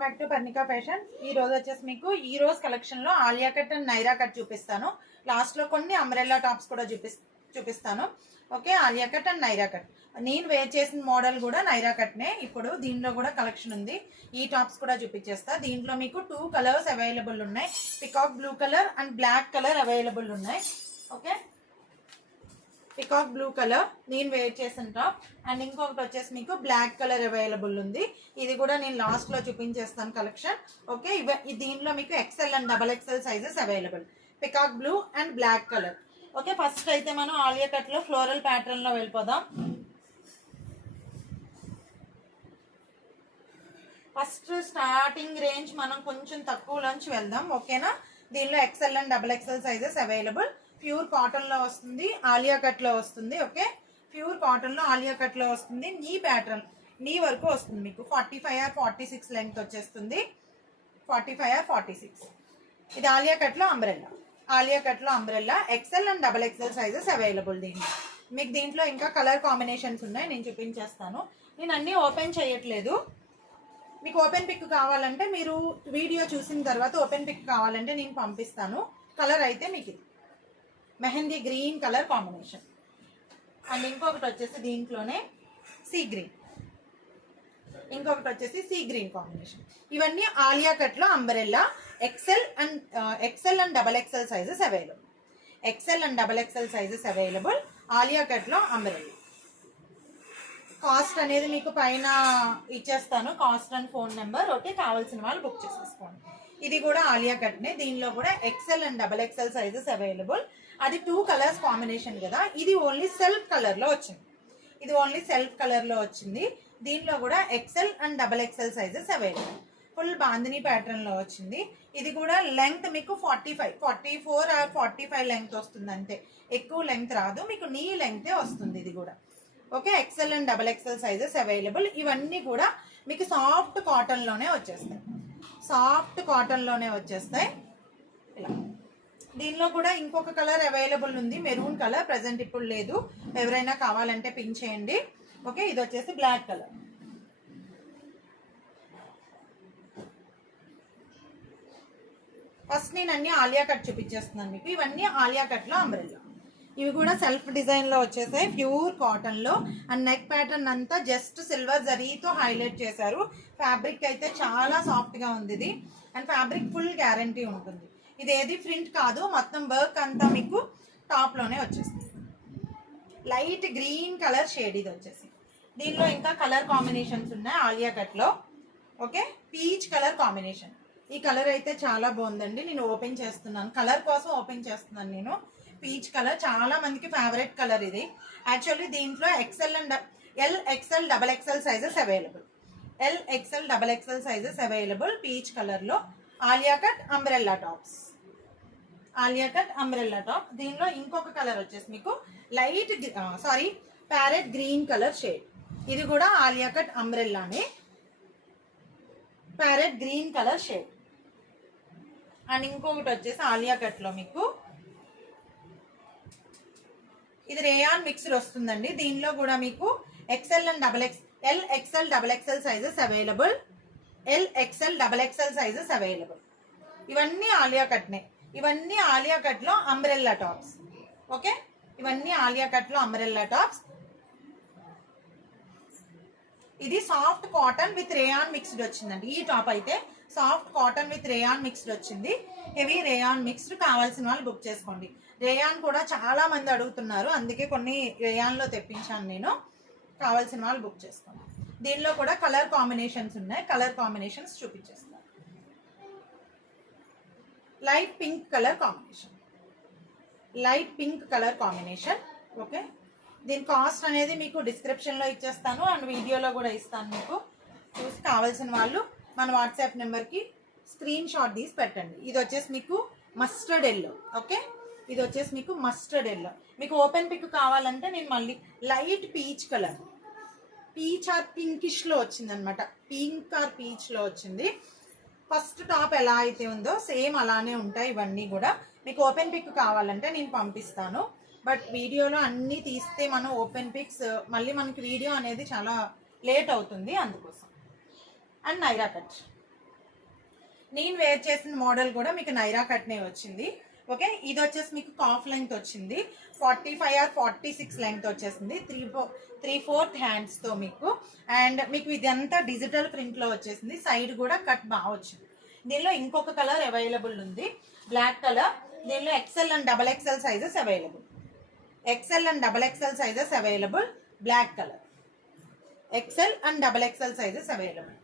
Back to Parnika fashions. ఈ రోజు వచ్చేసి మీకు ఈ రోజు కలెక్షన్ లో Alia cut and Naira cut చూపిస్తాను. లాస్ట్ లో కొన్ని అంబ్రెల్లా టాప్స్ కూడా చూపిస్తాను. Okay, Alia cut and Naira cut. నేను వేర్ చేసిన మోడల్ కూడా నైరా కట్ నే. ఇప్పుడు దీనిలో కూడా కలెక్షన్ ఉంది. ఈ టాప్స్ కూడా చూపించేస్తా. దీంట్లో మీకు 2 కలర్స్ అవైలబుల్ ఉన్నాయి. Peacock blue colour and black colour available ఉన్నాయి. ఓకే, పికాక్ బ్లూ కలర్ నేను వేర్ చేసిన టాప్ అండ్ ఇంకొకటి వచ్చేసి మీకు బ్లాక్ కలర్ అవైలబుల్ ఉంది. ఇది కూడా నేను లాస్ట్ లో చూపించేస్తాను కలెక్షన్. ఓకే, దీనిలో మీకు XL and XXL sizes available. Peacock blue and black colour. Okay, first అయితే మనం ఆలియా కట్ లో ఫ్లోరల్ ప్యాటర్న్ లో వెళ్ళిపోదాం. ఫస్ట్ స్టార్టింగ్ రేంజ్ మనం కొంచెం తక్కువలోంచి వెళ్దాం. ఓకేనా, దీనిలో XL and XXL sizes available. Pure cotton లో వస్తుంది, ఆలియా కట్ లో వస్తుంది. ఓకే, ప్యూర్ కాటన్ లో ఆలియా కట్ లో వస్తుంది. నీ ప్యాటర్న్ నీ వరకు వస్తుంది. మీకు 45 or 46 లెంగ్త్ వచ్చేస్తుంది. 45 or 46. ఇది ఆలియా కట్ లో అంబ్రెల్లా. ఆలియా కట్ లో umbrella XL and XXL sizes available. మీకు దీంట్లో ఇంకా కలర్ కాంబినేషన్స్ ఉన్నాయి, నేను చూపించేస్తాను. నేను అన్ని ఓపెన్ చేయట్లేదు. మీకు ఓపెన్ పిక్ కావాలంటే మీరు వీడియో చూసిన తర్వాత ఓపెన్ పిక్ కావాలంటే నేను పంపిస్తాను. కలర్ అయితే మీకు mehndi green colour combination and ఇంకొకటి వచ్చేసి దీంట్లోనే సీ గ్రీన్, ఇంకొకటి వచ్చేసి సీ గ్రీన్ కాంబినేషన్. ఇవన్నీ ఆలియా కట్ లో umbrella XL and XXL sizes available. XL and XXL sizes available Alia cut లో అంబ్రెల్లా. కాస్ట్ అనేది మీకు పైన ఇచ్చేస్తాను, cost and phone number. Okay, కావాల్సిన వాళ్ళు బుక్ చేసేసుకోండి. ఇది కూడా ఆలియా కట్ నే. దీనిలో కూడా XL and XXL sizes available. అది 2 కలర్స్ కాంబినేషన్ కదా, ఇది ఓన్లీ సెల్ఫ్ కలర్ లో వచ్చింది. ఇది ఓన్లీ సెల్ఫ్ కలర్ లో వచ్చింది. దీనిలో కూడా XL and XXL sizes available. Full bandhani pattern లో వచ్చింది. ఇది కూడా లెంగ్త్ మీకు 44 or 45 లెంగ్త్ వస్తుంది అంతే, ఎక్కువ లెంగ్త్ రాదు. మీకు నీ లెంగ్తే వస్తుంది ఇది కూడా. Okay, XL and XXL sizes available. ఇవన్నీ కూడా మీకు సాఫ్ట్ కాటన్ లోనే వచ్చేస్తాయి. సాఫ్ట్ కాటన్ లోనే వచ్చేస్తాయి ఇలా. దీనిలో కూడా ఇంకొక కలర్ అవైలబుల్ ఉంది, మెరూన్ కలర్. ప్రెసెంట్ ఇప్పుడు లేదు, ఎవరైనా కావాలంటే పిన్ చేయండి. ఓకే, ఇది వచ్చేసి బ్లాక్ కలర్. ఫస్ట్ నేను అన్ని ఆలియా కట్ చూపించేస్తున్నాను మీకు. ఇవన్నీ ఆలియా కట్ లో అంబ్రెల్లా. ఇవి కూడా సెల్ఫ్ డిజైన్ లో వచ్చేసాయి, ప్యూర్ కాటన్ లో. అండ్ నెక్ ప్యాటర్న్ అంతా జస్ట్ సిల్వర్ జరీతో హైలైట్ చేశారు. ఫ్యాబ్రిక్ అయితే చాలా సాఫ్ట్ గా ఉంది ఇది. అండ్ ఫ్యాబ్రిక్ ఫుల్ గ్యారంటీ ఉంటుంది. ఇది ఏది ప్రింట్ కాదు, మొత్తం వర్క్ అంతా మీకు టాప్ లోనే వచ్చేస్తుంది. లైట్ గ్రీన్ కలర్ షేడ్ ఇది వచ్చేసి. దీనిలో ఇంకా కలర్ కాంబినేషన్స్ ఉన్నాయి ఆలియా కట్ లో. Okay, peach colour combination. ఈ కలర్ అయితే చాలా బాగుందండి. నేను ఓపెన్ చేస్తున్నాను, కలర్ కోసం ఓపెన్ చేస్తున్నాను నేను. పీచ్ కలర్ చాలా మందికి ఫేవరెట్ కలర్ ఇది. యాక్చువల్లీ దీంట్లో XXL XXL sizes available. XXL sizes available peach colour లో. Alia cut umbrella tops. Alia cut umbrella top. దీనిలో ఇంకొక కలర్ వచ్చేసి మీకు ప్యారెట్ గ్రీన్ కలర్ షేడ్. ఇది కూడా ఆలియా కట్ అంబ్రెల్లానే, parrot green colour shade. And ఇంకొకటి వచ్చేసి ఆలియా కట్ లో మీకు ఇది రేయాన్ మిక్స్డ్ వస్తుందండి. దీనిలో కూడా మీకు XL and XXL sizes available. XXL sizes available. ఇవన్నీ ఆలియా కట్ నే. ఇవన్నీ ఆలియా కట్ లో అంబ్రెల్లా టాప్స్. ఓకే, ఇవన్నీ ఆలియా కట్ లో అంబ్రెల్లా టాప్స్. ఇది soft cotton with rayon mixed వచ్చిందండి. ఈ టాప్ అయితే soft cotton with rayon mixed వచ్చింది. Heavy rayon mixed. కావాల్సిన వాళ్ళు బుక్ చేసుకోండి. రేయాన్ కూడా చాలా మంది అడుగుతున్నారు, అందుకే కొన్ని రేయాన్ లో తెప్పించాను నేను. కావాల్సిన వాళ్ళు బుక్ చేసుకోండి. దీనిలో కూడా కలర్ కాంబినేషన్స్ ఉన్నాయి, కలర్ కాంబినేషన్స్ చూపించేస్తాను. Light pink colour combination, light pink colour combination. Okay, దీని కాస్ట్ అనేది మీకు డిస్క్రిప్షన్ లో ఇచ్చేస్తాను అండ్ వీడియోలో కూడా ఇస్తాను. మీకు చూసి కావాల్సిన వాళ్ళు మన వాట్సాప్ నెంబర్కి స్క్రీన్ షాట్ తీసి పెట్టండి. ఇది వచ్చేసి మీకు మస్టర్డ్ ఎల్లో. ఓకే, ఇది వచ్చేసి మీకు మస్టర్డ్ ఎల్లో. మీకు ఓపెన్ పిక్ కావాలంటే నేను మళ్ళీ light peach colour, peach or pinkish లో వచ్చింది అనమాట. పింక్ ఆర్ పీచ్ లో వచ్చింది. ఫస్ట్ టాప్ ఎలా అయితే ఉందో సేమ్ అలానే ఉంటాయి ఇవన్నీ కూడా. మీకు ఓపెన్ పిక్ కావాలంటే నేను పంపిస్తాను. బట్ వీడియోలో అన్నీ తీస్తే మనం ఓపెన్ పిక్స్ మళ్ళీ మనకి వీడియో అనేది చాలా లేట్ అవుతుంది, అందుకోసం. And Naira cut. నేను వేర్ చేసిన మోడల్ కూడా మీకు నైరా కట్నే వచ్చింది. ఓకే, ఇది వచ్చేసి మీకు కాఫ్ లెంగ్త్ వచ్చింది, 45 ఆర్ 46 లెంగ్త్ వచ్చేసింది, 3/4 హ్యాండ్స్ తో మీకు. అండ్ మీకు ఇదంతా డిజిటల్ ప్రింట్ లో వచ్చేసింది, సైడ్ కూడా కట్ బాగా వచ్చింది. దీనిలో ఇంకొక కలర్ అవైలబుల్ ఉంది, బ్లాక్ కలర్. దీనిలో XL and XXL sizes available. XL and XXL sizes available. Black colour XL and XXL sizes available.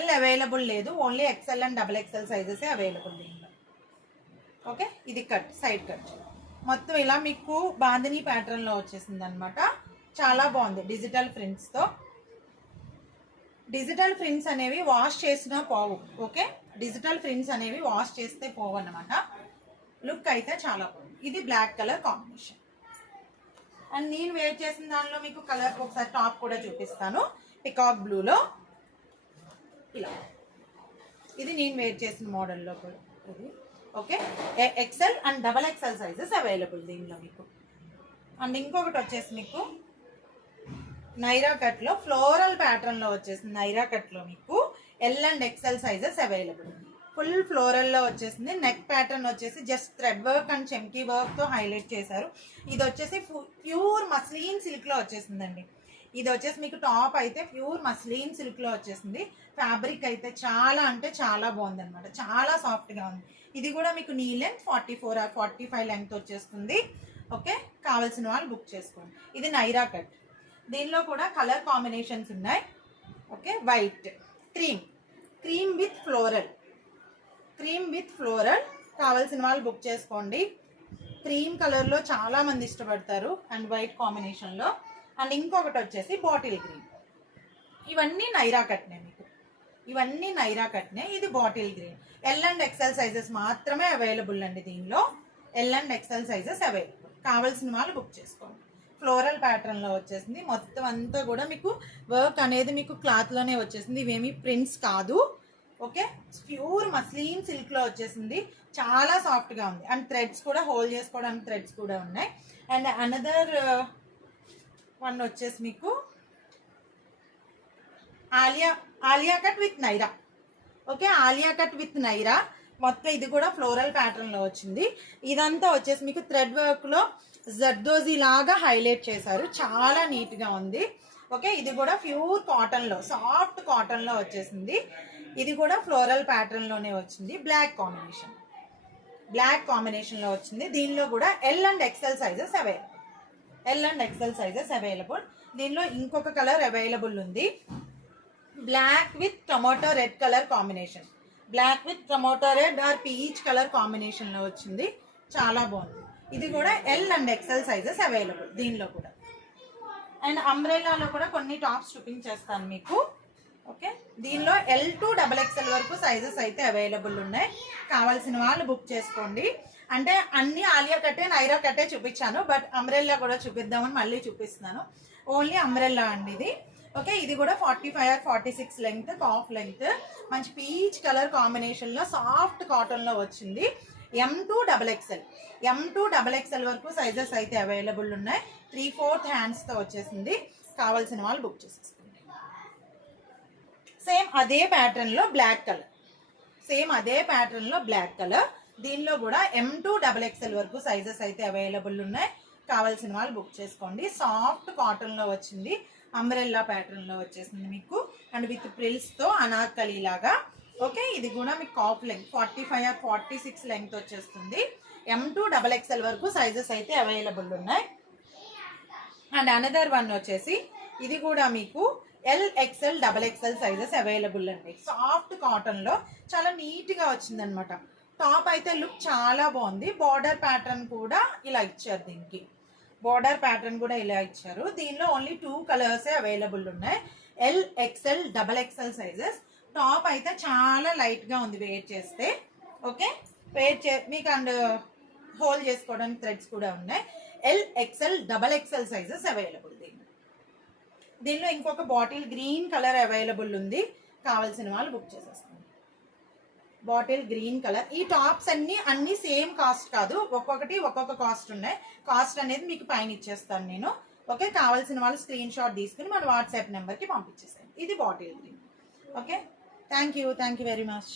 L available లేదు, only XL and XXL sizes available దీనిలో. Okay, ఇది cut, side cut మొత్తం ఇలా మీకు bandhani pattern లో వచ్చేసింది అనమాట. చాలా బాగుంది డిజిటల్ ప్రింట్స్ తో. డిజిటల్ ప్రింట్స్ అనేవి వాష్ చేసినా పోవు. ఓకే, డిజిటల్ ప్రింట్స్ అనేవి వాష్ చేస్తే పోవు అనమాట. లుక్ అయితే చాలా బాగుంది. ఇది బ్లాక్ కలర్ కాంబినేషన్. అండ్ నేను వేర్ చేసిన దానిలో మీకు కలర్ ఒకసారి టాప్ కూడా చూపిస్తాను, పికాక్ బ్లూలో ఇలా. ఇది నేను వేర్ చేసిన మోడల్లో కూడా ఇది. Okay, XL and XXL sizes available దీనిలో మీకు. అండ్ ఇంకొకటి వచ్చేసి మీకు నైరా కట్లో ఫ్లోరల్ ప్యాటర్న్ లో వచ్చేసింది. నైరా కట్లో మీకు L and XL sizes available. Full floral లో వచ్చేసింది. నెక్ ప్యాటర్న్ వచ్చేసి జస్ట్ థ్రెడ్ వర్క్ అండ్ చెమ్కీ వర్క్ తో హైలైట్ చేశారు. ఇది వచ్చేసి ప్యూర్ మస్లిన్ సిల్క్ లో వచ్చేసిందండి. ఇది వచ్చేసి మీకు టాప్ అయితే ప్యూర్ మస్లిన్ సిల్క్ లో వచ్చేసింది. ఫ్యాబ్రిక్ అయితే చాలా అంటే చాలా బాగుంది అనమాట, చాలా సాఫ్ట్ గా ఉంది. ఇది కూడా మీకు నీ లెంత్ 44 ఆర్ 45 లెంగ్త్ వచ్చేస్తుంది. ఓకే, కావాల్సిన వాళ్ళు బుక్ చేసుకోండి. ఇది నైరా కట్. దీనిలో కూడా కలర్ కాంబినేషన్స్ ఉన్నాయి. Okay, white, cream with floral కావాల్సిన వాళ్ళు బుక్ చేసుకోండి. క్రీమ్ కలర్ లో చాలా మంది ఇష్టపడతారు, అండ్ వైట్ కాంబినేషన్ లో. అండ్ ఇంకొకటి వచ్చేసి బాటిల్ గ్రీన్. ఇవన్నీ నైరా కట్నే మీకు, ఇవన్నీ నైరా కట్నే. ఇది bottle green. L and XL sizes మాత్రమే అవైలబుల్ అండి దీనిలో. L and XL sizes available. కావాల్సిన వాళ్ళు బుక్ చేసుకోండి. ఫ్లోరల్ ప్యాటర్న్ లో వచ్చేసింది. మొత్తం అంతా కూడా మీకు వర్క్ అనేది మీకు క్లాత్ లోనే వచ్చేసింది, ఇవేమి ప్రింట్స్ కాదు. ఓకే, ప్యూర్ మస్లిన్ సిల్క్ లో వచ్చేసింది. చాలా సాఫ్ట్ గా ఉంది. అండ్ థ్రెడ్స్ కూడా హోల్డ్ చేసుకోవడానికి థ్రెడ్స్ కూడా ఉన్నాయి. అండ్ అనదర్ వన్ వచ్చేసి మీకు Alia cut with Naira. Okay, Alia cut with Naira మొత్తం. ఇది కూడా ఫ్లోరల్ ప్యాటర్న్ లో వచ్చింది. ఇదంతా వచ్చేసి మీకు థ్రెడ్ వర్క్ లో జర్దోజీ లాగా హైలైట్ చేశారు, చాలా నీట్ గా ఉంది. ఓకే, ఇది కూడా ప్యూర్ కాటన్ లో, సాఫ్ట్ కాటన్ లో వచ్చేసింది. ఇది కూడా ఫ్లోరల్ ప్యాటర్న్ లోనే వచ్చింది. బ్లాక్ కాంబినేషన్ లో వచ్చింది. దీనిలో కూడా L and XL sizes available. దీనిలో ఇంకొక కలర్ అవైలబుల్ ఉంది, black with tomato red colour combination. Black with tomato red or peach colour combination లో వచ్చింది. చాలా బాగుంది. ఇది కూడా L and XL sizes available దీనిలో కూడా. అండ్ అంబ్రెల్లాలో కూడా కొన్ని టాప్స్ చూపించేస్తాను మీకు. ఓకే, దీనిలో L to XXL వరకు సైజెస్ అయితే అవైలబుల్ ఉన్నాయి. కావాల్సిన వాళ్ళు బుక్ చేసుకోండి. అంటే అన్ని ఆలియా కట్టే నైరా కట్టే చూపించాను, బట్ అంబ్రెల్లా కూడా చూపిద్దామని మళ్ళీ చూపిస్తున్నాను. ఓన్లీ అంబ్రెల్లా అండి ఇది. ఓకే, ఇది కూడా 45 ఆర్ 46 లెంగ్త్, కాఫ్ లెంగ్త్, మంచి పీచ్ కలర్ కాంబినేషన్ లో సాఫ్ట్ కాటన్ లో వచ్చింది. M to XXL వరకు సైజెస్ అయితే అవైలబుల్ ఉన్నాయి. 3/4 హ్యాండ్స్ తో వచ్చేసింది. కావాల్సిన వాళ్ళు బుక్ చేసేసుకోండి. సేమ్ అదే ప్యాటర్న్ లో బ్లాక్ కలర్. దీనిలో కూడా M to XXL వరకు సైజెస్ అయితే అవైలబుల్ ఉన్నాయి. కావాల్సిన వాళ్ళు బుక్ చేసుకోండి. సాఫ్ట్ కాటన్ లో వచ్చింది, అంబ్రెల్లా ప్యాటర్న్ లో వచ్చేసింది మీకు. అండ్ విత్ ప్రిల్స్ తో అనార్కలి లాగా. ఓకే, ఇది కూడా మీకు కాఫ్ లెంగ్త్ 45 ఆర్ 46 లెంగ్త్ వచ్చేస్తుంది. M to XXL వరకు సైజెస్ అయితే అవైలబుల్ ఉన్నాయి. అండ్ అనదర్ వన్ వచ్చేసి ఇది కూడా మీకు L, XL, XXL sizes available అండి. సాఫ్ట్ కాటన్ లో చాలా నీట్ గా వచ్చింది అనమాట. టాప్ అయితే లుక్ చాలా బాగుంది. బార్డర్ ప్యాటర్న్ కూడా ఇలా ఇచ్చారు, దీనికి బార్డర్ ప్యాటర్న్ కూడా ఇలా ఇచ్చారు. దీనిలో ఓన్లీ 2 కలర్స్ అవైలబుల్ ఉన్నాయి, L, XL, XXL sizes. Top అయితే చాలా లైట్ గా ఉంది వేర్ చేస్తే. ఓకే, మీకు అండ్ హోల్డ్ చేసుకోవడానికి థ్రెడ్స్ కూడా ఉన్నాయి. L, XL, XXL sizes available. దీనిలో ఇంకొక బాటిల్ గ్రీన్ కలర్ అవైలబుల్ ఉంది. కావాల్సిన వాళ్ళు బుక్ చేసేసుకోండి. Bottle green colour. ఈ టాప్స్ అన్ని సేమ్ కాస్ట్ కాదు, ఒక్కొక్కటి ఒక్కొక్క కాస్ట్ ఉన్నాయి. కాస్ట్ అనేది మీకు పైన ఇచ్చేస్తాను నేను. ఓకే, కావాల్సిన వాళ్ళు స్క్రీన్ షాట్ తీసుకుని మన వాట్సాప్ నెంబర్కి పంపించేసాను. ఇది bottle green. Okay, thank you very much.